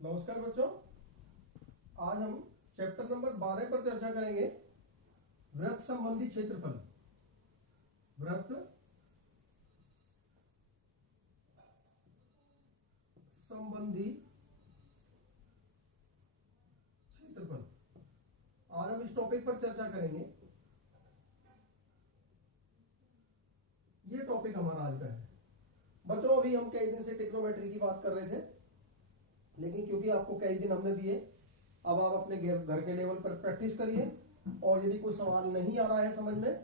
नमस्कार बच्चों, आज हम चैप्टर नंबर 12 पर चर्चा करेंगे। वृत्त संबंधी क्षेत्रफल। वृत्त संबंधी क्षेत्रफल, आज हम इस टॉपिक पर चर्चा करेंगे। ये टॉपिक हमारा आज का है बच्चों। अभी हम कई दिन से ट्रिग्नोमेट्री की बात कर रहे थे, लेकिन क्योंकि आपको कई दिन हमने दिए, अब आप अपने घर के लेवल पर प्रैक्टिस करिए, और यदि कोई सवाल नहीं आ रहा है समझ में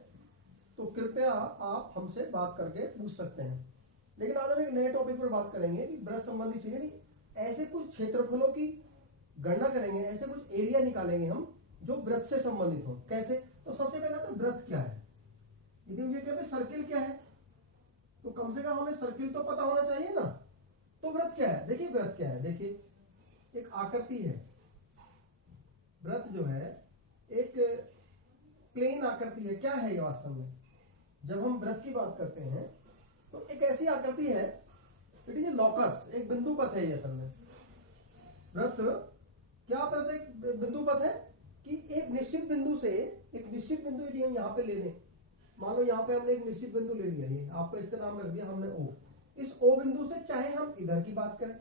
तो कृपया आप हमसे बात करके पूछ सकते हैं। लेकिन आज हम एक नए टॉपिक पर बात करेंगे कि वृत्त संबंधी चीजें, ऐसे कुछ क्षेत्रफलों की गणना करेंगे, ऐसे कुछ एरिया निकालेंगे हम जो वृत्त से संबंधित हो। कैसे? तो सबसे पहले तो वृत्त क्या है। यदि मुझे क्या सर्किल क्या है, तो कम से कम हमें सर्किल तो पता होना चाहिए ना। तो वृत्त क्या है? देखिए वृत्त क्या है, देखिए एक आकृति है। वृत्त जो है एक प्लेन आकृति है। क्या है ये वास्तव में? जब हम वृत्त की बात करते हैं तो एक ऐसी आकृति है, इट इज ए लोकस, एक बिंदु पथ है ये असल में। वृत्त क्या वृत्त एक बिंदु पथ है कि एक निश्चित बिंदु से, एक निश्चित बिंदु यदि हम यहां पे ले लें, मान लो यहां पे हमने एक निश्चित बिंदु ले लिया, ये आपको इसका नाम रख दिया हमने ओ। इस ओ बिंदु से चाहे हम इधर की बात करें,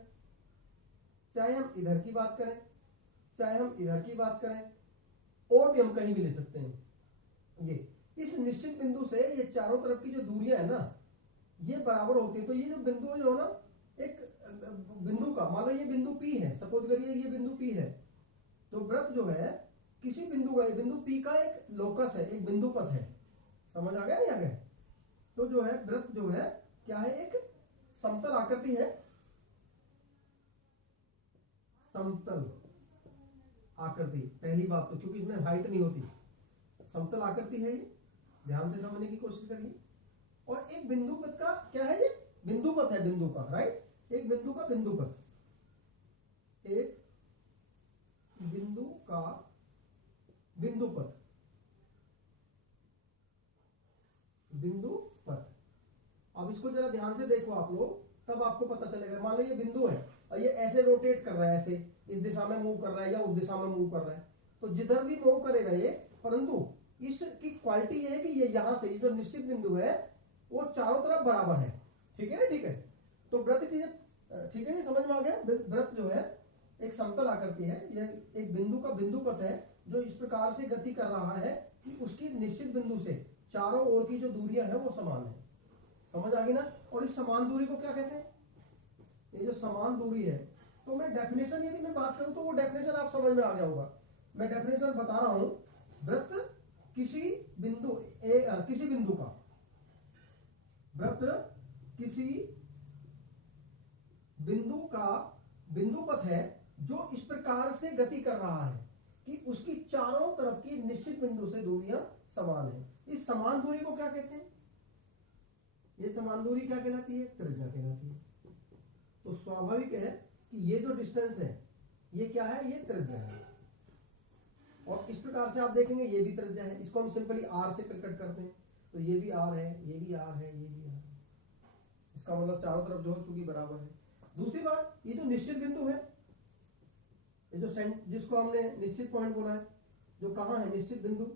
चाहे हम इधर की बात करें, चाहे हम इधर की बात करें, और भी हम कहीं भी ले सकते हैं। ये इस निश्चित बिंदु से ये चारों तरफ की जो दूरियां है ना, ये बराबर होती है। तो ये जो बिंदु जो है ना, एक बिंदु का, मान लो ये बिंदु P है, सपोज करिए ये बिंदु P है, तो वृत्त जो है किसी बिंदु का, बिंदु P का एक लोकस है, एक बिंदु पथ है। समझ आ गया नहीं आ गया? तो जो है वृत्त जो है क्या है, एक समतल आकृति है। समतल आकृति, पहली बात तो क्योंकि इसमें हाइट नहीं होती, समतल आकृति है ये, ध्यान से समझने की कोशिश करिए। और एक बिंदु पथ का क्या है, ये बिंदु पथ है, बिंदु का, राइट, एक बिंदु का बिंदु पथ, एक बिंदु का बिंदु पथ, बिंदु पथ। अब इसको जरा ध्यान से देखो आप लोग, तब आपको पता चलेगा। मान लो ये बिंदु है और ये ऐसे रोटेट कर रहा है, ऐसे इस दिशा में मूव कर रहा है या उस दिशा में मूव कर रहा है, तो जिधर भी मूव करेगा ये, परंतु इसकी क्वालिटी ये है कि ये यहां से, ये जो निश्चित बिंदु है वो चारों तरफ बराबर है। ठीक है ना? ठीक है, तो वृत्त की, ठीक है, समझ में आ गया? वृत्त जो है एक समतल आकृति है, यह एक बिंदु का बिंदु पथ है जो इस प्रकार से गति कर रहा है कि उसकी निश्चित बिंदु से चारों ओर की जो दूरियां है वो समान है। समझ आ गई ना? और इस समान दूरी को क्या कहते हैं? ये जो समान दूरी है, तो मैं डेफिनेशन यदि मैं बात करूं तो वो डेफिनेशन आप समझ में आ गया होगा। मैं डेफिनेशन बता रहा हूं। वृत्त किसी बिंदु किसी बिंदु का, वृत्त किसी बिंदु का बिंदु पथ है जो इस प्रकार से गति कर रहा है कि उसकी चारों तरफ की निश्चित बिंदु से दूरियां समान है। इस समान दूरी को क्या कहते हैं? ये समान दूरी क्या कहलाती है? त्रिज्या कहलाती है। तो स्वाभाविक है कि ये जो डिस्टेंस है ये क्या है? ये त्रिज्या है। और इस प्रकार से आप देखेंगे ये भी त्रिज्या है, इसको हम सिंपली r से प्रकट करते हैं, तो ये भी r है, ये भी r है, ये भी r है। इसका मतलब चारों तरफ जो चूंकि बराबर है। दूसरी बात, ये जो निश्चित बिंदु है, ये जो जिसको हमने निश्चित पॉइंट बोला है, जो कहां है निश्चित बिंदु,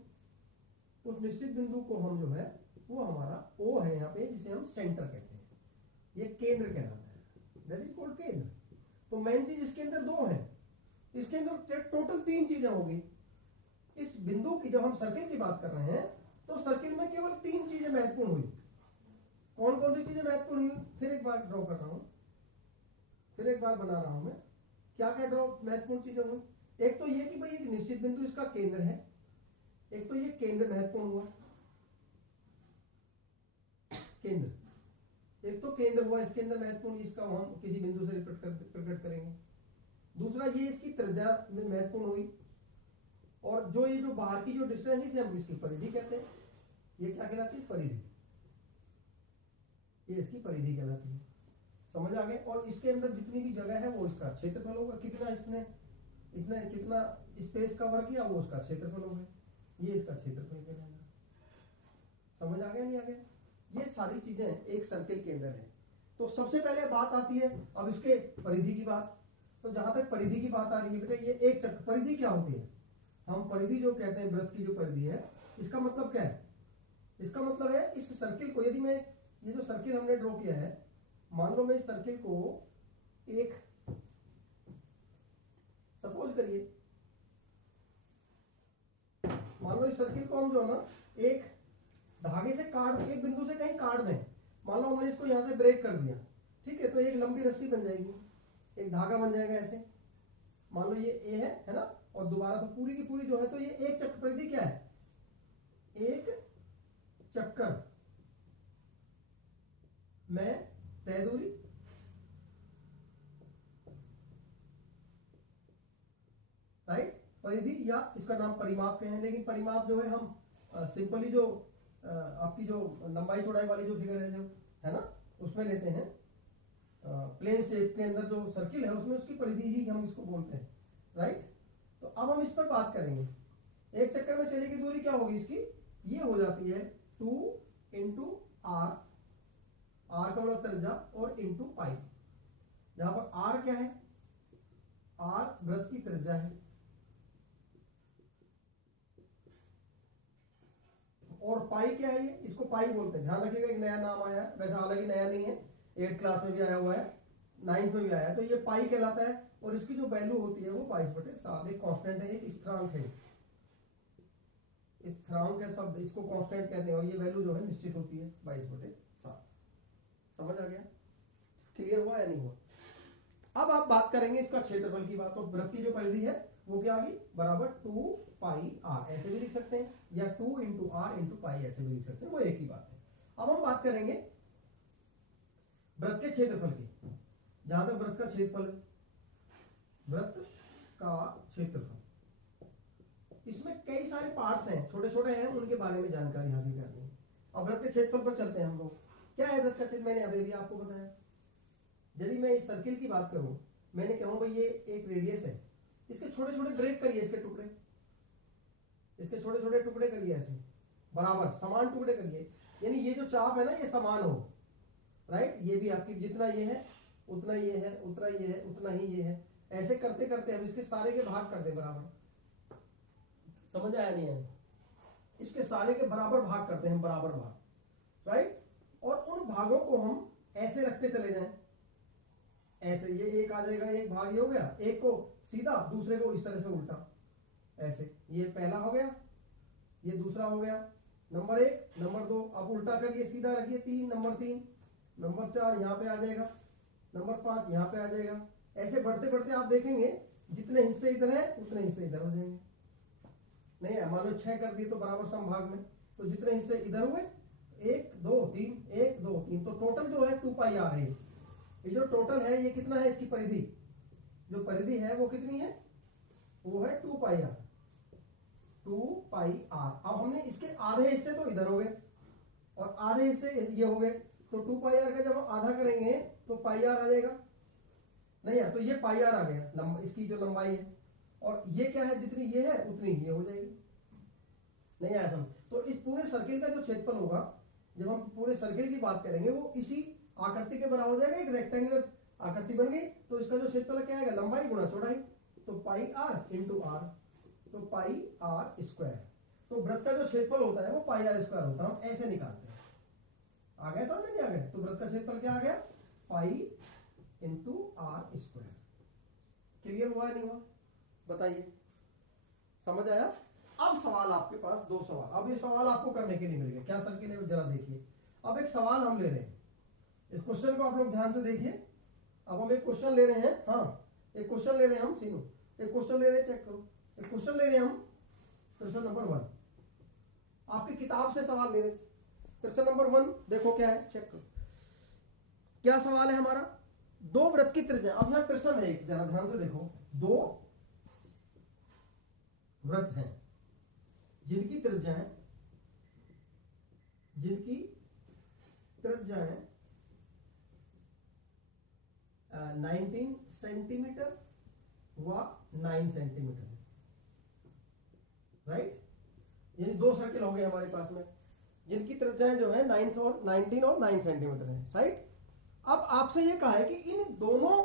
उस निश्चित बिंदु को हम जो है वो हमारा O है यहाँ पे, जिसे हम सेंटर कहते हैं। ये केंद्र कहलाता है, दैट इज कॉल्ड केंद्र। तो मेन चीज इसके अंदर दो है, इसके अंदर टोटल तीन चीजें होगी। इस बिंदु की, जब हम सर्किल की बात कर रहे हैं तो सर्किल में केवल तीन चीजें महत्वपूर्ण हुई। कौन कौन सी चीजें महत्वपूर्ण हुई? फिर एक बार ड्रॉ कर रहा हूं, फिर एक बार बना रहा हूं मैं। क्या क्या ड्रॉ महत्वपूर्ण चीजें हुई? एक तो ये कि भाई एक निश्चित बिंदु इसका केंद्र है, एक तो ये केंद्र महत्वपूर्ण हुआ, केंद्र, एक तो केंद्र हुआ इसके अंदर महत्वपूर्ण, इसका हम किसी बिंदु से प्रकट करेंगे। दूसरा ये इसकी त्रिज्या में महत्वपूर्ण हुई, और जो ये जो बाहर की जो डिस्टेंस है इसे हम इसकी परिधि कहते हैं। ये क्या कहलाती है? परिधि। ये इसकी परिधि कहलाती है। समझ आ गए? और इसके अंदर जितनी भी जगह है वो इसका क्षेत्रफल होगा, कितना इसने कितना स्पेस कवर किया वो उसका क्षेत्रफल होगा, ये इसका क्षेत्रफल कहलाएगा। समझ आ गया नहीं आ गया? ये सारी चीजें एक सर्किल के अंदर है। तो सबसे पहले बात आती है अब इसके परिधि की बात। तो जहां तक परिधि की बात आ रही है बेटा, ये एक चक्कर, परिधि क्या होती है, हम परिधि जो कहते हैं वृत्त की जो परिधि है, इसका मतलब क्या है, इसका मतलब है इस सर्किल को, यदि मैं ये जो सर्किल हमने ड्रॉ किया है, मान लो मैं इस सर्किल को एक, सपोज करिए, मान लो इस सर्किल को हम जो है ना एक धागे से काट, एक बिंदु से कहीं काट दें, मान लो हमने इसको यहां से ब्रेक कर दिया, ठीक है, तो एक लंबी रस्सी बन जाएगी, एक धागा बन जाएगा ऐसे, मान लो ये ए है ना, और दोबारा तो पूरी की पूरी जो है, तो ये एक चक्कर, परिधि क्या है, एक चक्कर में तय दूरी, राइट, परिधि, या इसका नाम परिमाप है, लेकिन परिमाप जो है हम सिंपली जो आपकी जो लंबाई चौड़ाई वाली जो फिगर है, जो है ना, उसमें लेते हैं, प्लेन शेप के अंदर जो सर्किल है उसमें उसकी परिधि ही हम इसको बोलते हैं, राइट। तो अब हम इस पर बात करेंगे, एक चक्कर में चलेगी दूरी क्या होगी इसकी, ये हो जाती है 2 इंटू आर, आर का मतलब त्रिज्या, और इंटू पाई, जहां पर आर क्या है, आर वृत्त की त्रिज्या है, और पाई क्या है, ये इसको पाई बोलते हैं, ध्यान रखिएगा, एक नया नाम आया है, वैसे हालांकि नया नहीं है, 8th क्लास में भी आया हुआ है, 9th में भी आया है, तो ये पाई कहलाता है, और इसकी जो वैल्यू होती है वो 22/7, एक कांस्टेंट है, एक स्थिरांक है, स्थिरांक है शब्द, इसको कांस्टेंट कहते हैं, और ये वैल्यू जो है निश्चित होती है 22/7, समझ आ गया, क्लियर हुआ या नहीं हुआ। अब आप बात करेंगे इसका क्षेत्रफल की बात, तो वृत्त की जो परिधि है वो क्या आ गई, बराबर 2 पाई आर, ऐसे भी लिख सकते हैं, या 2 इंटू आर इंटू पाई, ऐसे भी लिख सकते हैं, वो एक ही बात है। अब हम बात करेंगे वृत्त के क्षेत्रफल की, जहां तक वृत्त का क्षेत्रफल, वृत्त का क्षेत्रफल, इसमें कई सारे पार्ट्स हैं, छोटे छोटे हैं, उनके बारे में जानकारी हासिल करनी है। अब वृत्त के क्षेत्रफल पर चलते हैं हम लोग, क्या है वृत्त का क्षेत्र, मैंने अभी भी आपको बताया, यदि मैं इस सर्किल की बात करूं, मैंने कहूं भाई ये एक रेडियस है, इसके छोटे छोटे ब्रेक करिए, इसके टुकड़े, इसके छोटे छोटे टुकड़े करिए, ऐसे बराबर समान टुकड़े करिए, यानी ये जो चाप है ना ये समान हो, राइट, ये भी आपकी जितना ये है उतना ये है, उतना ये है, उतना ही ये है, ऐसे करते करते हम इसके सारे के भाग कर दे बराबर, समझ आया नहीं है, इसके सारे के बराबर भाग करते हैं, बराबर भाग, राइट, और उन भागों को हम ऐसे रखते चले जाएं, ऐसे, ये एक आ जाएगा, एक भाग ये हो गया, एक को सीधा, दूसरे को इस तरह से उल्टा, ऐसे, ये पहला हो गया, ये दूसरा हो गया, नंबर 1, नंबर 2, अब उल्टा करिए, सीधा रखिए, 3, नंबर 3, नंबर 4 यहाँ पे आ जाएगा, नंबर 5 यहाँ पे आ जाएगा, ऐसे बढ़ते बढ़ते आप देखेंगे जितने हिस्से इधर है उतने हिस्से इधर हो जाएंगे, नहीं है, मान लो 6 कर दिए तो बराबर समभाग में, तो जितने हिस्से इधर हुए 1 2 3 1 2 3, तो टोटल जो है 2 पाई आर है, ये जो टोटल है ये कितना है, इसकी परिधि, जो परिधि है वो कितनी है, वो है 2 पाई आर, 2 पाई आर। अब हमने इसके आधे हिस्से तो इधर हो गए और आधे हिस्से ये हो गए, तो 2 पाई आर का जब हम आधा करेंगे तो पाई आर आ जाएगा, नहीं है, तो ये पाई आर आ गया, इसकी जो लंबाई है, और ये क्या है, जितनी ये है उतनी ये हो जाएगी, नहीं आया समझ। तो इस पूरे सर्किल का जो क्षेत्रफल होगा, जब हम पूरे सर्किल की बात करेंगे, वो इसी आकृति के बराबर हो जाएगा, एक रेक्टेंगुलर आकृति बन गई, तो इसका जो क्षेत्रफल क्या आएगा, लंबाई गुणा चौड़ाई, तो पाई आर इंटू आर, तो पाई आर स्क्वायर, तो वृत्त का जो क्षेत्रफल होता है वो पाई आर स्क्वायर होता है, हम ऐसे निकालते हैं, आ गया समझ में, नहीं आ गया, तो वृत्त का क्षेत्रफल क्या आ गया, pi into r square, clear हुआ नहीं हुआ, बताइए, समझ आया। अब सवाल आपके पास 2 सवाल, अब ये सवाल आपको करने के लिए मिल गए, क्या सर्किल है जरा देखिए। अब एक सवाल हम ले रहे हैं, इस क्वेश्चन को आप लोग ध्यान से देखिए, अब हम एक क्वेश्चन ले रहे हैं, हाँ एक क्वेश्चन ले रहे हैं हम, सीनो एक क्वेश्चन ले रहे हैं, चेक करो, एक क्वेश्चन ले रहे हैं हम, क्वेश्चन नंबर 1, आपकी किताब से सवाल ले रहे हैं, क्वेश्चन नंबर 1 देखो क्या है, चेक करो क्या सवाल है हमारा, 2 वृत्त की त्रिज्या, अब यहां प्रश्न है एक, जरा ध्यान से देखो, 2 वृत्त हैं जिनकी त्रिज्याएं 19 सेंटीमीटर व 9 सेंटीमीटर है, राइट, यानी 2 सर्किल हो गए हमारे पास में, जिनकी त्रिज्याएं जो है 19 और 9 सेंटीमीटर है, राइट। अब आपसे ये कहा है कि इन दोनों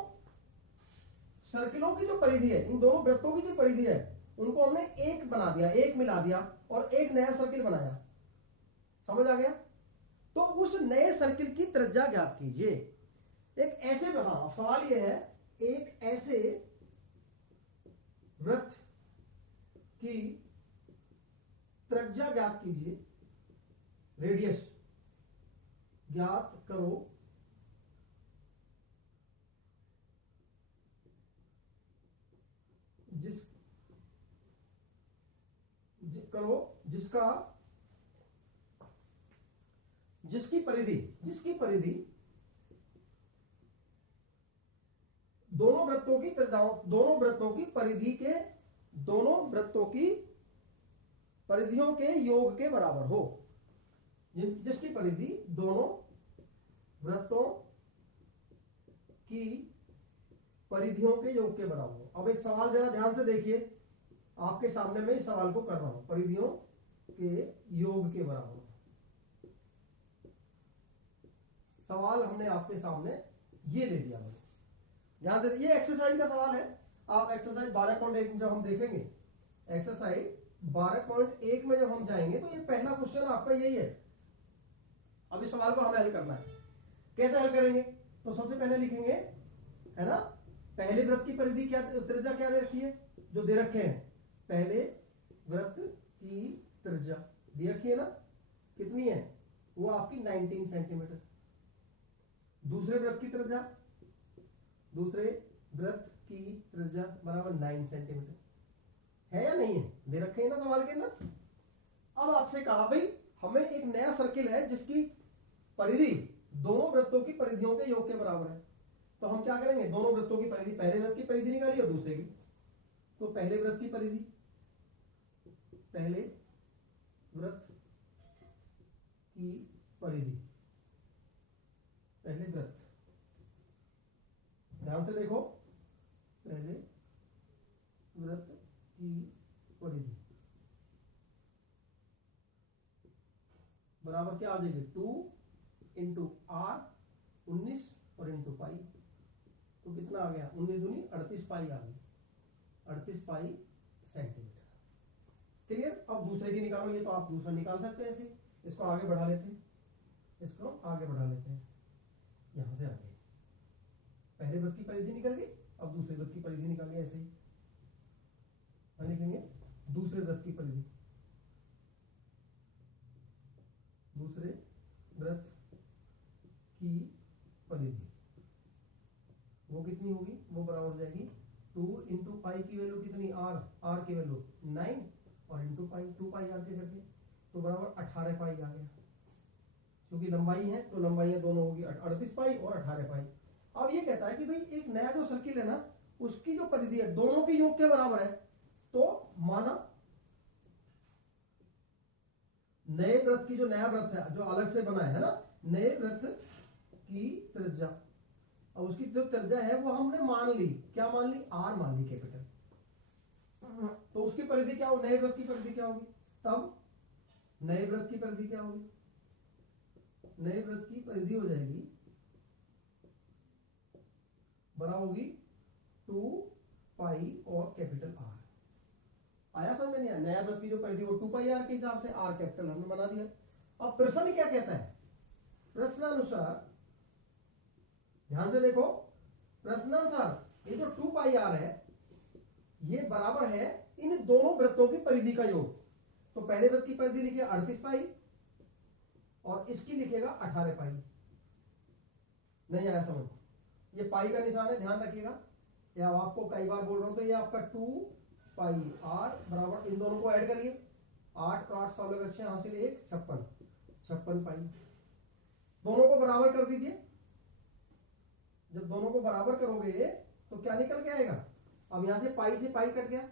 सर्किलों की जो परिधि है, इन दोनों वृत्तों की जो परिधि है, उनको हमने एक बना दिया, एक मिला दिया और एक नया सर्किल बनाया। समझ आ गया? तो उस नए सर्किल की त्रिज्या ज्ञात कीजिए। एक ऐसे, हाँ सवाल यह है, एक ऐसे वृत्त की त्रिज्या ज्ञात कीजिए, रेडियस ज्ञात करो जिसकी परिधि दोनों वृत्तों की त्रिज्याओं, दोनों वृत्तों की परिधियों के योग के बराबर हो। जिसकी परिधि दोनों वृत्तों की परिधियों के योग के बराबर हो। अब एक सवाल जरा ध्यान से देखिए, आपके सामने मैं इस सवाल को कर रहा हूं, परिधियों के योग के बराबर। सवाल हमने आपके सामने ये ले दिया। ध्यान से, ये एक्सरसाइज का सवाल है। आप एक्सरसाइज 12.1 में जब हम देखेंगे, एक्सरसाइज 12.1 में जब हम जाएंगे तो ये पहला क्वेश्चन आपका यही है। अब इस सवाल को हमें हल करना है। कैसे हल करेंगे? तो सबसे पहले लिखेंगे, है ना, पहले वृत्त की परिधि क्या, त्रिज्या क्या दे रखी है, जो दे रखे हैं, पहले वृत्त की त्रिज्या दे रखी है ना, कितनी है, वो आपकी 19 सेंटीमीटर। दूसरे वृत्त की त्रिज्या बराबर 9 सेंटीमीटर है या नहीं है, दे रखे हैं ना सवाल के अंदर। अब आपसे कहा भाई हमें एक नया सर्किल है जिसकी परिधि दोनों वृत्तों की परिधियों के योग के बराबर है। तो हम क्या करेंगे, दोनों वृत्तों की परिधि, पहले वृत्त की परिधि निकाली और दूसरे की। तो पहले वृत्त की परिधि, पहले वृत्त ध्यान से देखो, पहले वृत्त की परिधि बराबर क्या आ जाएगी, 2 इंटू आर 19 और इंटू पाई। तो कितना आ गया, 19 दूनी 38 पाई आ गई, 38 पाई सेंटीमीटर। क्लियर? अब दूसरे की निकालो, ये तो आप दूसरा निकाल सकते हैं ऐसे। इसको आगे बढ़ा लेते हैं, यहां से आगे पहले वृत्त की परिधि निकल गई, अब दूसरे वृत्त की परिधि निकालिए ऐसे ही। लिखेंगे दूसरे वृत्त की परिधि, वो कितनी होगी, वो बराबर हो जाएगी 2 इंटू पाई की वैल्यू कितनी, आर की वैल्यू 9 और इंटू पाई, 2 पाई आर के करके, तो बराबर 18 पाई आ गया। क्योंकि लंबाई है तो लंबाई दोनों होगी 38 पाई और 18 पाई। अब ये कहता है कि भाई एक नया जो सर्किल है ना, उसकी जो परिधि है दोनों के योग के बराबर है। तो माना नए वृत्त की, जो नया वृत्त है जो अलग से बना है ना, नए वृत्त की त्रिज्या, अब उसकी जो त्रिज्या है वो हमने मान ली, क्या मान ली, आर मान ली कैपिटल। तो उसकी परिधि क्या हो, नए वृत्त की परिधि क्या होगी, तब नए वृत्त की परिधि क्या होगी, नए वृत्त की परिधि हो जाएगी बराबर होगी 2 पाई और कैपिटल आर। आया समझ में? नहीं आया? नया वृत्त की जो परिधि वो 2 पाई आर के हिसाब से, आर कैपिटल हमने बना दिया। अब प्रश्न क्या कहता है, प्रश्नानुसार ध्यान से देखो, प्रश्नानुसार ये जो 2 पाई आर है ये बराबर है इन दोनों वृत्तों की परिधि का योग। तो पहले वृत्त की परिधि लिखिए 38 पाई और इसकी लिखेगा 18 पाई। नहीं आया समझ? ये पाई का निशान है, ध्यान रखिएगा। या आपको कई बार बोल रहा हूं, तो ये आपका 2 पाई आर बराबर, इन दोनों को ऐड करिए, 8 और 8 16 अच्छे हासिल 1 56 पाई। दोनों को बराबर कर दीजिए। जब दोनों को बराबर करोगे तो क्या निकल के आएगा, अब यहां से पाई कट गया,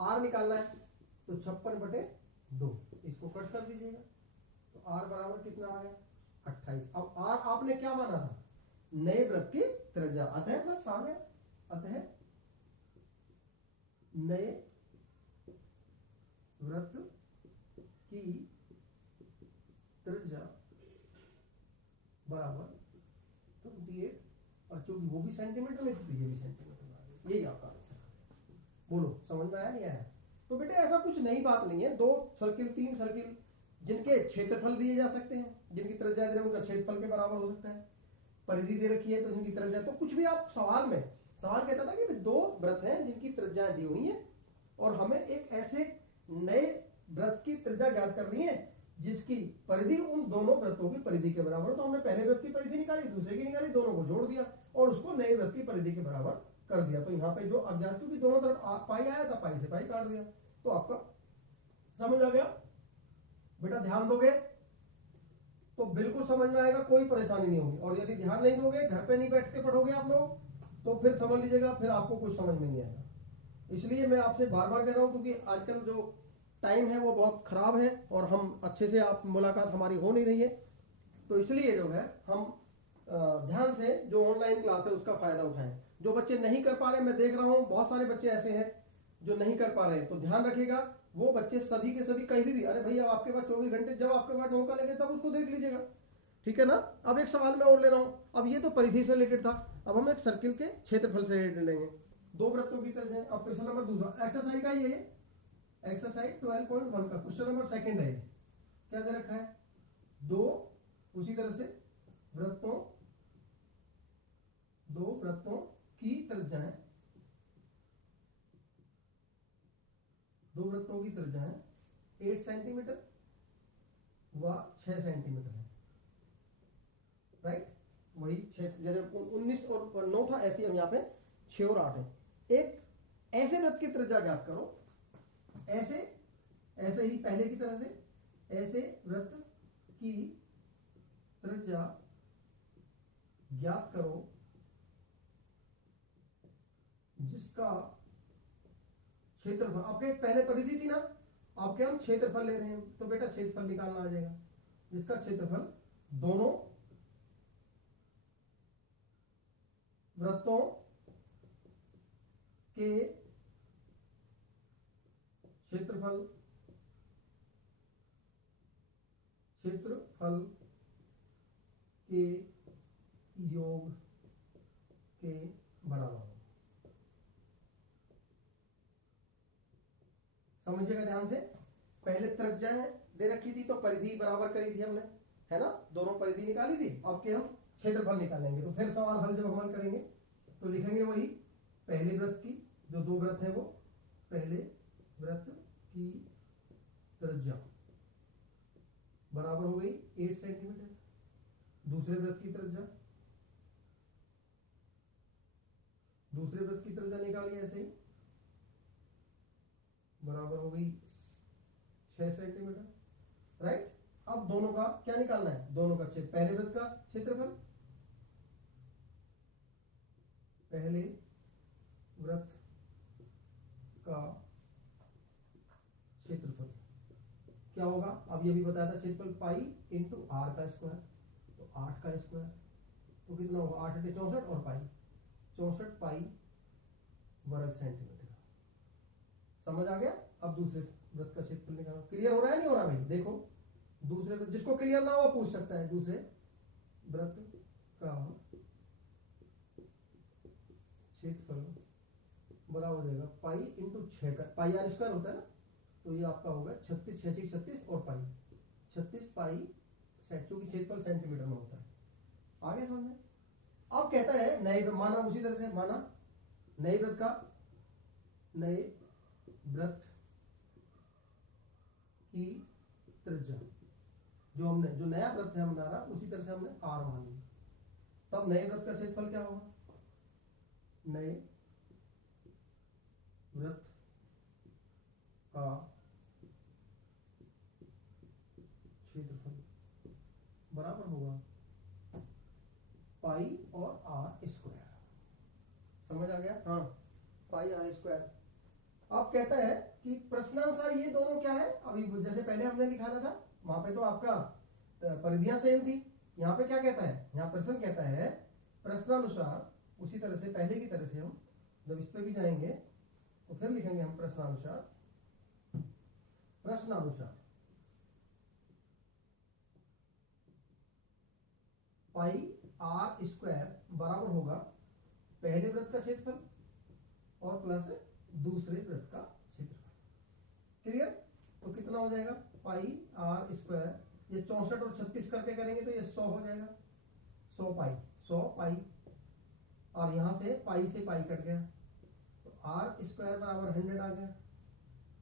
आर निकालना है तो 56/2, इसको कट कर दीजिएगा। तो आर बराबर कितना आ गया, 28। अब आर आपने क्या माना था, नए वृत्त की त्रिज्या, अतः बस आ गया, अतः नए वृत्त की त्रिज्या बराबर 28, और चूंकि वो भी सेंटीमीटर में थी तो ये भी सेंटीमीटर में आ गई। यही आपका आंसर है। बोलो समझ में आया नहीं आया? तो बेटे ऐसा कुछ नई बात नहीं है, 2 सर्किल 3 सर्किल जिनके क्षेत्रफल दिए जा सकते हैं, जिनकी त्रिज्या दे रहे हैं उनका क्षेत्रफल के बराबर हो सकता है, परिधि दे रखी है तो जिनकी त्रिज्या, तो कुछ भी आप सवाल कहता था कि 2 वृत्त हैं जिनकी त्रिज्याएं दी हुई हैं और हमें एक ऐसे नए वृत्त की त्रिज्या ज्ञात करनी है जिसकी परिधि उन दोनों वृत्तों की परिधि के बराबर हो। तो हमने पहले वृत्त की परिधि निकाली, दूसरे की निकाली, दोनों को जोड़ दिया और उसको नए वृत्त की परिधि के बराबर कर दिया। तो यहाँ पे जो अज्ञात, क्योंकि दोनों तरफ पाई आया था, पाई से पाई काट दिया, तो आपका समझ आ गया बेटा। ध्यान दोगे तो बिल्कुल समझ में आएगा, कोई परेशानी नहीं होगी। और यदि ध्यान नहीं दोगे, घर पे नहीं बैठ के पढ़ोगे आप लोग, तो फिर समझ लीजिएगा फिर आपको कुछ समझ में नहीं आएगा। इसलिए मैं आपसे बार बार कह रहा हूं, क्योंकि आजकल जो टाइम है वो बहुत खराब है और हम अच्छे से आप मुलाकात हमारी हो नहीं रही है। तो इसलिए जो है हम ध्यान से जो ऑनलाइन क्लास है उसका फायदा उठाएं। जो बच्चे नहीं कर पा रहे, मैं देख रहा हूं बहुत सारे बच्चे ऐसे हैं जो नहीं कर पा रहे हैं, तो ध्यान रखिएगा वो बच्चे सभी के सभी कहीं भी, अरे भैया आपके पास 24 घंटे, जब आपके पास मौका लगे तब उसको देख लीजिएगा, ठीक है ना। अब एक सवाल मैं और ले रहा हूं, अब ये तो परिधि से रिलेटेड था, अब हम एक सर्किल के क्षेत्रफल से रिलेटेड लेंगे, 2 वृत्तों की तरह। अब प्रश्न नंबर दूसरा एक्सरसाइज का, ये एक्सरसाइज 12.1 का क्वेश्चन नंबर सेकंड है। क्या दे रखा है? 2 उसी तरह से वृत्तों, 2 वृत्तों की त्रिज्याएं, 2 वृत्तों की त्रिज्याएं 8 सेंटीमीटर व 6 सेंटीमीटर है, राइट। वही 6, जैसे 19 और 9 था, ऐसे हम यहाँ पे 6 और 8 है। एक ऐसे वृत्त की त्रिज्या ज्ञात करो, ऐसे ही पहले की तरह से, ऐसे वृत्त की त्रिज्या ज्ञात करो जिसका क्षेत्रफल, आपके पहले परिधि थी ना, आपके हम क्षेत्रफल ले रहे हैं, तो बेटा क्षेत्रफल निकालना आ जाएगा, जिसका क्षेत्रफल दोनों वृत्तों के क्षेत्रफल के योग के बराबर हो। समझिएगा ध्यान से, पहले त्रिज्याएं दे रखी थी तो परिधि बराबर करी थी हमने, है ना, दोनों परिधि निकाली थी। अब के हम क्षेत्रफल निकालेंगे, तो फिर सवाल हल जब हम करेंगे तो लिखेंगे वही पहले वृत्त की, जो 2 वृत्त है वो, पहले वृत्त की त्रिज्या बराबर हो गई 8 सेंटीमीटर, दूसरे वृत्त की त्रिज्या, दूसरे वृत्त की त्रिज्या निकाली ऐसे ही, बराबर हो गई 6 सेंटीमीटर, राइट। अब दोनों का क्या निकालना है? दोनों का क्षेत्र, पहले वृत्त का क्षेत्रफल, पहले वृत्त का क्षेत्रफल क्या होगा? अब ये भी बताया था, क्षेत्रफल पाई इंटू आर का स्क्वायर, तो 8 का स्क्वायर, तो कितना होगा? 8 × 64 और पाई, 64 पाई वर्ग सेंटीमीटर। समझ आ गया? अब दूसरे वृत्त का क्षेत्रफल निकालो। क्लियर हो रहा है नहीं हो रहा भाई? देखो, दूसरे वृत्त, जिसको क्लियर ना हो पूछ सकता है, दूसरे वृत्त का क्षेत्रफल बराबर हो जाएगा पाई इंटू 6 का, पाई आर स्क्वायर होता है ना, तो ये आपका होगा 36, 6 36 और पाई 36 पाई, क्योंकि क्षेत्रफल सेंटीमीटर में होता है। आगे समझ में? अब कहता है नए, माना उसी तरह से, माना नए वृत्त का, नए वृत्त की त्रिज्या, जो नया वृत्त है हमारा, उसी तरह से हमने आर मान लिया। तब नए वृत्त का क्षेत्रफल क्या होगा? नए वृत्त का क्षेत्रफल बराबर होगा पाई और आर स्क्वायर। समझ आ गया? हाँ, पाई आर स्क्वायर। अब कहता है कि प्रश्नानुसार ये दोनों क्या है, अभी जैसे पहले हमने निकाला था वहां पे तो आपका परिधियां सेम थी, यहाँ पे क्या कहता है? यहाँ प्रश्न कहता है प्रश्नानुसार, उसी तरह से पहले की तरह से हम जब इस पे भी जाएंगे तो फिर लिखेंगे हम प्रश्नानुसार, प्रश्नानुसार पाई आर स्क्वायर बराबर होगा पहले वृत्त का क्षेत्रफल और प्लस दूसरे वृत्त का क्षेत्रफल। क्लियर? तो कितना हो जाएगा पाई आर स्क्वायर, ये 64 और 36 करके करेंगे तो ये 100 हो जाएगा, 100 पाई, 100 पाई, और यहां से पाई कट गया, तो आर स्क्वायर बराबर 100 आ गया,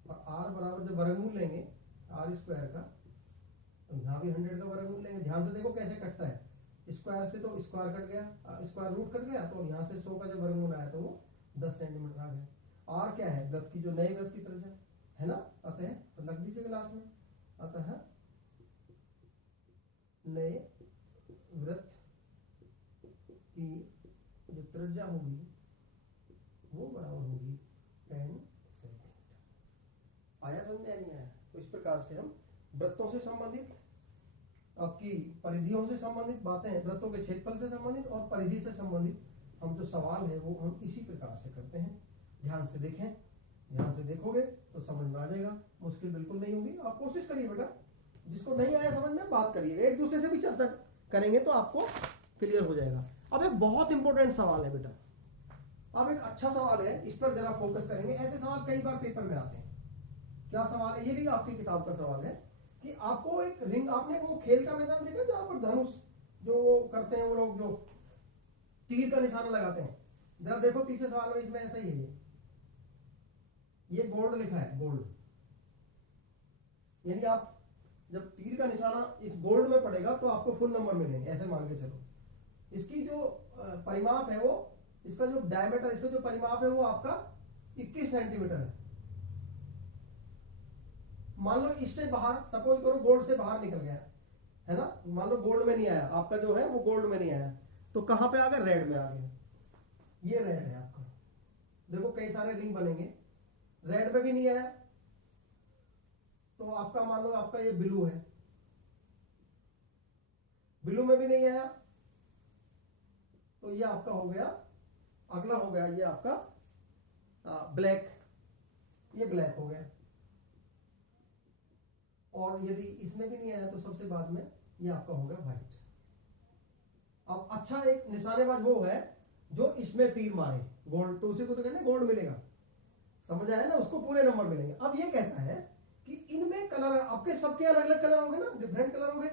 और आर बराबर जब वर्गमूल लेंगे आर स्क्वायर का, तो यहाँ भी 100 का वर्गमूल लेंगे। ध्यान से देखो कैसे कटता है, स्क्वायर से तो स्क्वायर कट गया, स्क्वायर रूट कट गया, तो यहाँ से 100 का जब वर्गमूल आया तो वो 10 सेंटीमीटर आ गया। आर क्या है? वृत्त की जो नए वृत्त की त्रिज्या है ना, अतः तो लग दीजिएगा लास्ट में, अतः नए वृत्त की जो त्रिज्या होगी वो बराबर होगी 10 सेंटीमीटर। आया समझ में? नहीं आया? तो इस प्रकार से हम वृत्तों से संबंधित, आपकी परिधियों से संबंधित बातें, वृत्तों के क्षेत्रफल से संबंधित और परिधि से संबंधित हम जो सवाल है वो हम इसी प्रकार से करते हैं। ध्यान से देखें, ध्यान से देखोगे तो समझ में आ जाएगा, मुश्किल बिल्कुल नहीं होगी। आप कोशिश करिए बेटा, जिसको नहीं आया समझ में बात करिए, एक दूसरे से भी चर्चा करेंगे तो आपको क्लियर हो जाएगा। अब एक बहुत इंपॉर्टेंट सवाल है बेटा, अब एक अच्छा सवाल है, इस पर जरा फोकस करेंगे। ऐसे सवाल कई बार पेपर में आते हैं। क्या सवाल है? ये भी आपकी किताब का सवाल है कि आपको एक रिंग, आपने वो खेल का मैदान देखा जहां पर धनुष जो वो करते हैं वो लोग, जो तीर का निशाना लगाते हैं, जरा देखो तीसरे सवाल में इसमें ऐसा ही है, ये गोल्ड लिखा है, गोल्ड, यानी आप जब तीर का निशाना इस गोल्ड में पड़ेगा तो आपको फुल नंबर मिलेंगे, ऐसे मान के चलो। इसकी जो परिमाप है वो, इसका जो डायमीटर, इसका जो परिमाप है वो आपका 21 सेंटीमीटर है। मान लो इससे बाहर, सपोज करो गोल्ड से बाहर निकल गया है ना, मान लो गोल्ड में नहीं आया, आपका जो है वो गोल्ड में नहीं आया, तो कहां पे आ गया? रेड में आ गया। ये रेड है आपका, देखो कई सारे रिंग बनेंगे, रेड में भी नहीं आया तो आपका मान लो आपका ये ब्लू है, ब्लू में भी नहीं आया तो ये आपका हो गया, अगला हो गया ये आपका ब्लैक, ये ब्लैक हो गया, और यदि इसमें भी नहीं आया तो सबसे बाद में ये आपका हो गया व्हाइट। अब अच्छा एक निशानेबाज वो है जो इसमें तीर मारे गोल्ड, तो उसी को तो कहते हैं गोल्ड मिलेगा, समझ आया ना, उसको पूरे नंबर मिलेंगे। अब ये कहता है कि इनमें कलर, आपके सबके अलग अलग कलर हो गए ना, डिफरेंट कलर हो गए,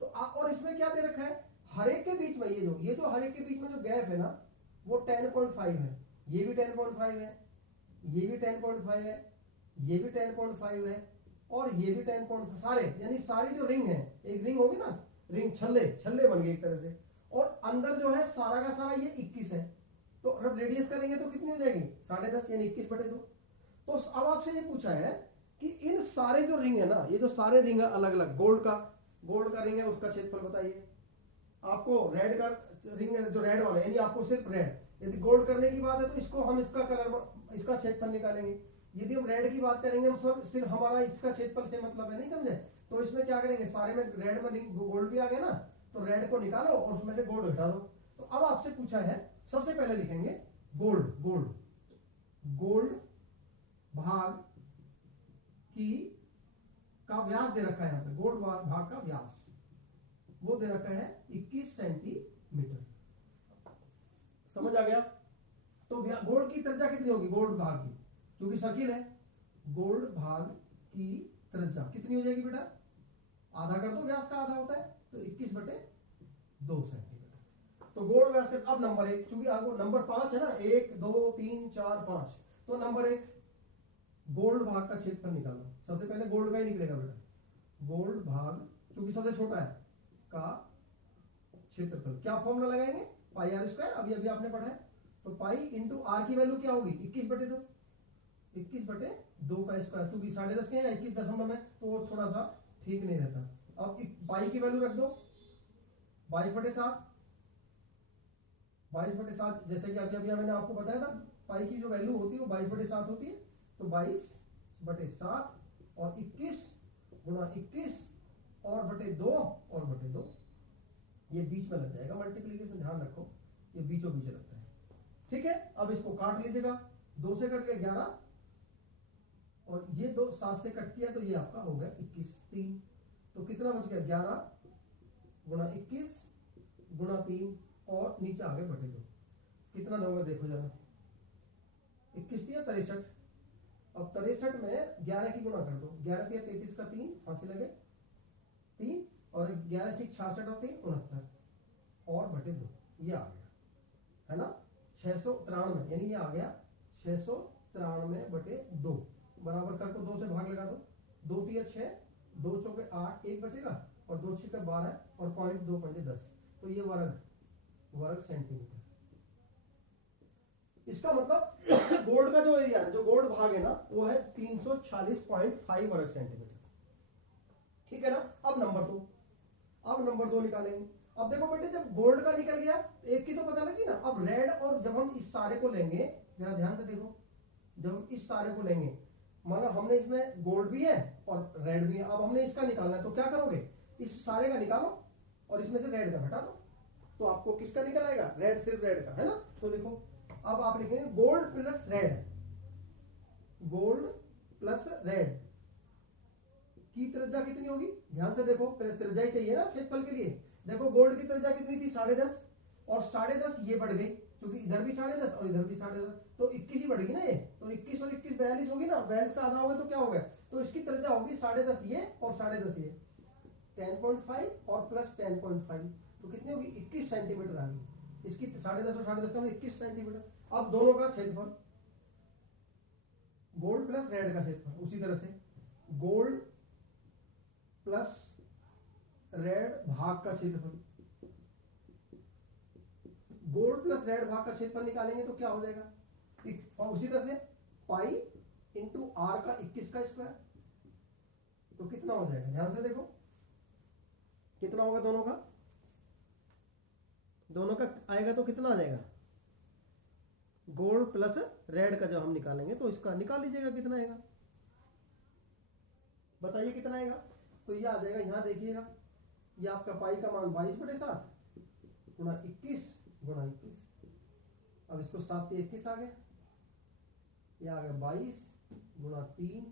तो और इसमें क्या दे रखा है? हर एक के बीच में ये जो हर एक के बीच में जो गैप है ना वो 10.5 है, ये भी 10.5 है, ये भी 10.5 है, ये भी 10.5 है, और ये भी 10.5, सारे यानी सारी जो रिंग है, एक रिंग होगी ना, रिंग छल्ले बन गए एक तरह से, और अंदर जो है सारा का सारा ये 21 है, तो अब रेडियस करेंगे तो कितनी हो जाएगी? 10.5 यानी 21/2। तो अब आपसे ये पूछा है कि इन सारे जो रिंग है ना, ये जो सारे रिंग है अलग अलग, गोल्ड का रिंग है उसका क्षेत्रफल बताइए। आपको रेड का रिंग है, जो रेड वाला है, यानी आपको सिर्फ रेड, यदि गोल्ड करने की बात है तो इसको हम इसका कलर, इसका क्षेत्रफल निकालेंगे। यदि हम रेड की बात करेंगे, हम सब सिर्फ हमारा इसका क्षेत्रफल से मतलब है, नहीं समझे? तो इसमें क्या करेंगे, सारे में रेड में रिंग गोल्ड भी आ गया ना, तो रेड को निकालो और उसमें से गोल्ड हटा दो। तो अब आपसे पूछा है, सबसे पहले लिखेंगे गोल्ड भाग की का व्यास दे रखा है यहाँ पे, गोल्ड भाग का व्यास वो दे रखा है 21 सेंटीमीटर। समझ आ गया? तो गोल्ड की त्रिज्या कितनी होगी? गोल्ड भाग की, क्योंकि सर्किल है, गोल्ड भाग की त्रिज्या कितनी हो जाएगी बेटा? आधा कर दो, व्यास का आधा होता है, तो 21/2 सेंटीमीटर। तो गोल्ड व्यास का, अब नंबर 1, क्योंकि आपको नंबर 5 है ना, 1 2 3 4 5, तो नंबर 1 गोल्ड भाग का क्षेत्रफल निकालो। सबसे पहले गोल्ड का ही निकलेगा बेटा, गोल्ड भाग क्योंकि सबसे छोटा है का क्षेत्रफल। क्या फॉर्मूला लगाएंगे? पाई आर स्क्वायर, अभी अभी आपने पढ़ा है, तो पाई इंटू आर की वैल्यू क्या होगी? 21/2, 21/2 का स्क्वायर, क्योंकि 10.5 के हैं 21 दशमलव में, तो वो थोड़ा सा ठीक नहीं रहता। अब पाई की वैल्यू रख दो 22/7, 22/7, जैसे कि अभी अभी मैंने आपको बताया था, पाई की जो वैल्यू होती है वो 22/7 होती है, तो 22/7 और 21 गुणा 21 और बटे 2 और बटे 2, ये बीच में लग जाएगा मल्टीप्लीकेशन, ध्यान रखो ये बीचों बीच लगता है, ठीक है। अब इसको काट लीजिएगा, 2 से कट के 11, और ये 2 7 से कट किया तो ये आपका हो गया 21 3, तो कितना बच गया? 11 गुणा 21 गुणा 3 और नीचे आ गए बटे 2, कितना दोगे देखो जरा, 21 या 63। अब 63 में 11 की गुणा कर दो, 11 या 33 का 3, फांसी लगे 3, और 11 6 66 और 3 69 और बटे 2, ये आ गया है ना 693, यानी ये आ गया 693 बटे 2, बराबर कर को 2 से भाग लगा दो, 2 3 6, 2 चौके 8, 1 बचेगा और 2 6 12 और 0.2 पंजे 10, तो ये वर्ग सेंटीमीटर। इसका मतलब गोल्ड का जो एरिया है, जो गोल्ड भाग है ना, वो है 346.5 वर्ग सेंटीमीटर। ठीक है ना। अब नंबर 2 निकालेंगे। अब देखो बेटे, जब गोल्ड का निकल गया, एक की तो पता लगी ना। अब रेड, और जब हम इस सारे को लेंगे, जरा ध्यान से देखो, जब हम इस सारे को लेंगे, मानो हमने इसमें गोल्ड भी है और रेड भी है, अब हमने इसका निकालना है, तो क्या करोगे, इस सारे का निकालो और इसमें से रेड का घटा दो, तो आपको किसका निकल आएगा, रेड, सिर्फ रेड का, है ना। तो लिखो, अब आप लिखेंगे gold plus red, gold plus red की त्रिज्या कितनी होगी, ध्यान से देखो, पहले त्रिज्या ही चाहिए ना क्षेत्रफल के लिए। देखो गोल्ड की त्रिज्या कितनी थी, 10.5, और 10.5 ये बढ़ गई, क्योंकि इधर भी 10.5 और इधर भी 10.5, तो 21 ही बढ़ेगी ना ये, तो 21 और 21 42 होगी ना, 42 का आधा होगा तो क्या होगा, तो इसकी त्रिज्या होगी 10.5 ये और 10.5 ये, 10.5 और प्लस 10.5, तो कितनी होगी, 21 सेंटीमीटर आ गई। इसकी 10.5 और 10.5 का 21 सेंटीमीटर। अब दोनों का क्षेत्रफल, गोल्ड प्लस रेड का क्षेत्रफल, उसी तरह से गोल्ड प्लस रेड भाग का क्षेत्रफल, गोल्ड प्लस रेड भाग का क्षेत्रफल निकालेंगे तो क्या हो जाएगा, और उसी तरह से पाई इंटू आर का 21 का स्क्वायर, तो कितना हो जाएगा, ध्यान से देखो कितना होगा, दोनों का आएगा तो कितना आ जाएगा, गोल्ड प्लस रेड का जब हम निकालेंगे तो इसका निकाल लीजिएगा कितना आएगा, बताइए कितना आएगा। तो ये आ जाएगा, यहां देखिएगा, ये आपका पाई का मान 22/7 गुणा 21 गुणा 21, अब इसको 7 से 21 आ गया, ये आ गया 22 गुणा 3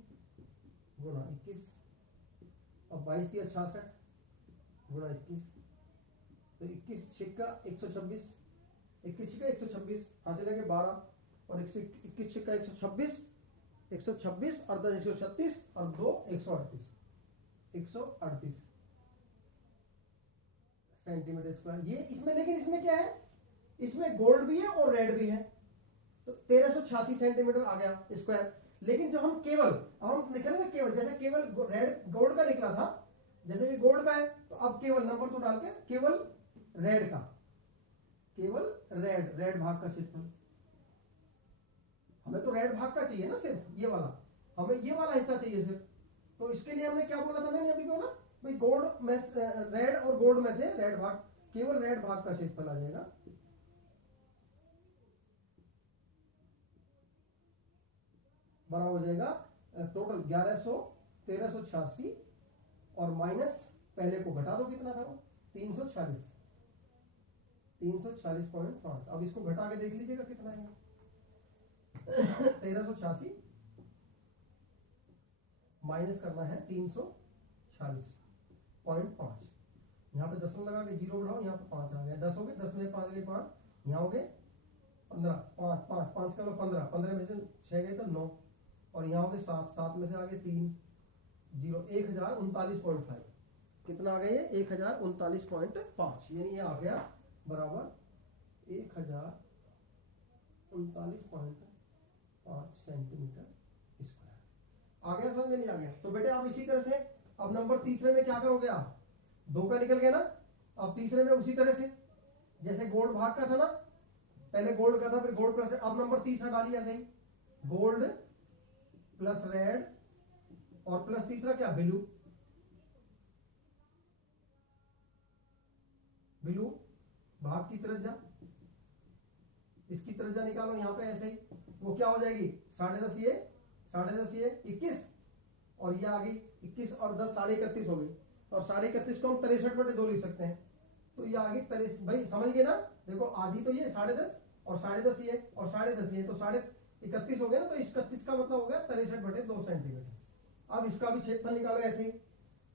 गुणा 21, अब 22 या 66 गुणा 21, तो 21 छिक्का 126, 21 छिक्का 126, हाथ से लगे 12, और 21 छिक्का 126, 126 और 10 136 और 2 138, 138 सेंटीमीटर स्क्वायर। ये इसमें, लेकिन इसमें क्या है, इसमें गोल्ड भी है और रेड भी है, तो 1386 सेंटीमीटर आ गया स्क्वायर। लेकिन जब हम केवल, अब हम निकलेंगे केवल, जैसे केवल रेड गोल्ड का निकला था, जैसे ये गोल्ड का है, तो अब केवल नंबर 2 डाल के केवल रेड का, केवल रेड भाग का क्षेत्रफल, हमें तो रेड भाग का चाहिए ना, सिर्फ ये वाला, हमें ये वाला हिस्सा चाहिए सिर्फ। तो इसके लिए हमने क्या बोला था, मैंने अभी बोला भाई गोल्ड में रेड और गोल्ड में से रेड भाग, केवल रेड भाग का क्षेत्रफल आ जाएगा, बड़ा हो जाएगा टोटल 1100, 1386 और माइनस पहले को घटा दो, कितना था वो 340, 340.5। अब इसको घटा के देख लीजिएगा कितना है 1386 माइनस करना है 340.5, यहाँ पे 10 लगा के 0 बढ़ाओ, यहाँ पे 5 आ गया, 10 हो गए, 10 में 5 गए 5, यहाँ हो गए 15, 5 का 15, 15 में से 6 गए तो 9, और यहाँ हो गए 7, 7 में से आ गए 3, 0, 1039.5, कितना आ गया ये 1039.5, यानी ये आ गया बराबर 1039.5 सेंटीमीटर स्क्वायर। आ गया समझ में, नहीं आ गया तो बेटे आप इसी तरह से, अब नंबर तीसरे में क्या करोगे आप, 2 का निकल गया ना, अब तीसरे में उसी तरह से, जैसे गोल्ड भाग का था ना, पहले गोल्ड का था फिर गोल्ड प्लस, अब नंबर तीसरा डालिए ऐसे ही, गोल्ड प्लस रेड और प्लस तीसरा क्या, ब्लू, ब्लू भाग की त्रिज्या, इसकी त्रिज्या निकालो यहाँ पे ऐसे ही, वो क्या हो जाएगी 10.5 ये 10.5 ये 21, और ये आ गई 21 और 10 31.5 हो गई, और 31.5 को हम 63/2 लिख सकते हैं, तो ये आ गई 63, भाई समझ गए ना, देखो आधी तो ये 10.5 और 10.5 ये और 10.5 ये, तो 31.5 हो गया ना, तो 31 का मतलब हो गया 63/2 सेंटीमीटर। अब इसका भी क्षेत्रफल निकालो ऐसे ही,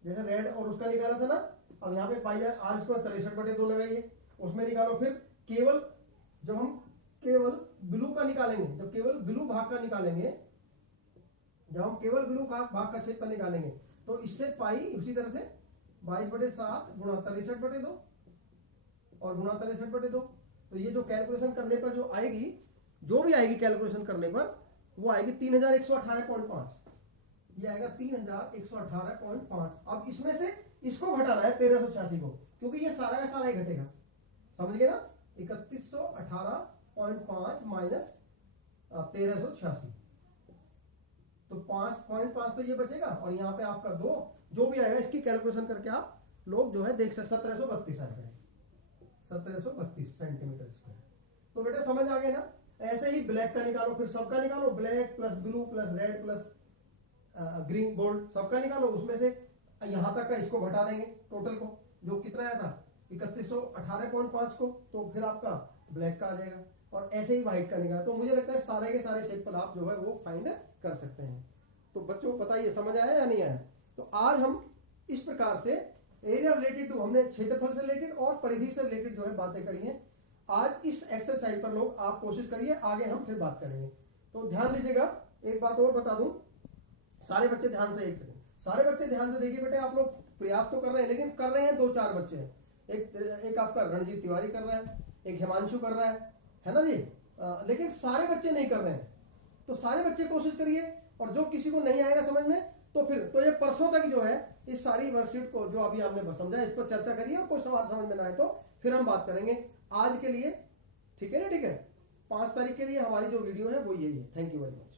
जैसे रेड और उसका निकाला था ना, अब यहाँ पे पाई जाए आर स्क्वायर 63/2 लगाइए, उसमें निकालो, फिर केवल जब हम केवल ब्लू का का निकालेंगे, जब केवल ब्लू भाग का निकालेंगे, जब हम केवल ब्लू भाग का क्षेत्रफल निकालेंगे तो इससे पाई उसी तरह से 22/7 गुणा 63/2 और गुणा 63/2। तो ये जो कैलकुलेशन करने पर जो आएगी, जो भी आएगी कैलकुलेशन करने पर, वो आएगी 3118.5। ये आएगा 3118.5। अब इसमें से इसको घटाना है 1386 को, क्योंकि ये सारा का सारा ही घटेगा, समझ गए ना। 3118.5 माइनस 1386, तो 5.5 तो ये बचेगा, और यहाँ पे आपका 2 जो भी आएगा इसकी कैलकुलेशन करके आप लोग जो है देख सकते। 1732 आएगा, 1732 सेंटीमीटर स्क्वायर। तो बेटा समझ आ गए ना। ऐसे ही ब्लैक का निकालो, फिर सबका निकालो, black plus blue plus red plus green gold सबका निकालो, उसमें से यहां तक का इसको घटा देंगे टोटल को, जो कितना आया था 3118.5 को, तो फिर आपका ब्लैक का आ जाएगा, और ऐसे ही व्हाइट का निकाला। तो मुझे लगता है सारे के सारे क्षेत्रफल आप जो है वो फाइंड कर सकते हैं। तो बच्चों बताइए समझ आया या नहीं आया। तो आज हम इस प्रकार से एरिया रिलेटेड टू, हमने क्षेत्रफल से रिलेटेड और परिधि से रिलेटेड जो है बातें करी हैं। आज इस एक्सरसाइज पर लोग आप कोशिश करिए, आगे हम फिर बात करेंगे। तो ध्यान दीजिएगा, एक बात और बता दूं, सारे बच्चे ध्यान से सारे बच्चे ध्यान से देखिए बेटे। आप लोग प्रयास तो कर रहे हैं, लेकिन कर रहे हैं 2-4 बच्चे हैं। एक आपका रणजीत तिवारी कर रहा है, एक हिमांशु कर रहा है ना जी, लेकिन सारे बच्चे नहीं कर रहे हैं। तो सारे बच्चे कोशिश करिए, और जो किसी को नहीं आएगा समझ में, तो फिर तो ये परसों तक जो है इस सारी वर्कशीट को जो अभी आपने समझा इस पर चर्चा करिए, और कोई सवाल समझ में ना आए तो फिर हम बात करेंगे। आज के लिए ठीक है ना, ठीक है। 5 तारीख के लिए हमारी जो वीडियो है वो यही है। Thank you very much.